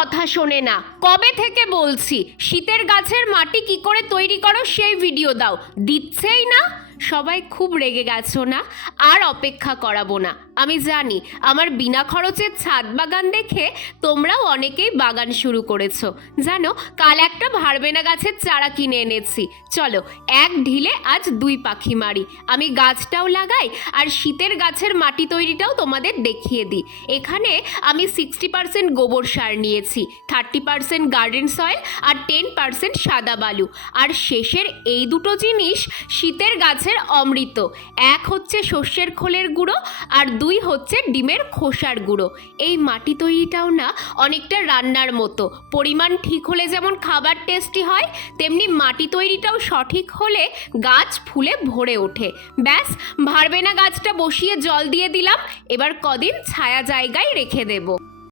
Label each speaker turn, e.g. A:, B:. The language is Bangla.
A: কথা শোনে না। কবে থেকে বলছি? শীতের গাছের মাটি কি করে তৈরি করো সেই ভিডিও দাও। দিচ্ছেই না? সবাই খুব রেগে গেছো না? আর অপেক্ষা করাবো না। আমি জানি, আমার বিনা খরচের ছাদ বাগান দেখে তোমরাও অনেকেই বাগান শুরু করেছ। জানো, কাল একটা ভারবেনা গাছের চারা কিনে এনেছি। চলো, এক ঢিলে আজ দুই পাখি মারি। আমি গাছটাও লাগাই আর শীতের গাছের মাটি তৈরিটাও তোমাদের দেখিয়ে দিই। এখানে আমি সিক্সটি পার্সেন্ট গোবর সার নিয়েছি থার্টি পার্সেন্ট গার্ডেন সয়েল আর টেন পার্সেন্ট সাদা বালু। আর শেষের এই দুটো জিনিস শীতের গাছের অমৃত। এক হচ্ছে শস্যের খোলের গুঁড়ো আর দুই হচ্ছে ডিমের খোসার গুঁড়ো। এই মাটি তৈরিটাও না অনেকটা রান্নার মতো। পরিমাণ ঠিক হলে যেমন খাবার টেস্টি হয়, তেমনি মাটি তৈরিটাও সঠিক হলে গাছ ফুলে ভরে ওঠে। ব্যাস ভারবেনা গাছটা বসিয়ে জল দিয়ে দিলাম। এবার কদিন ছায়া জায়গায় রেখে দেবো।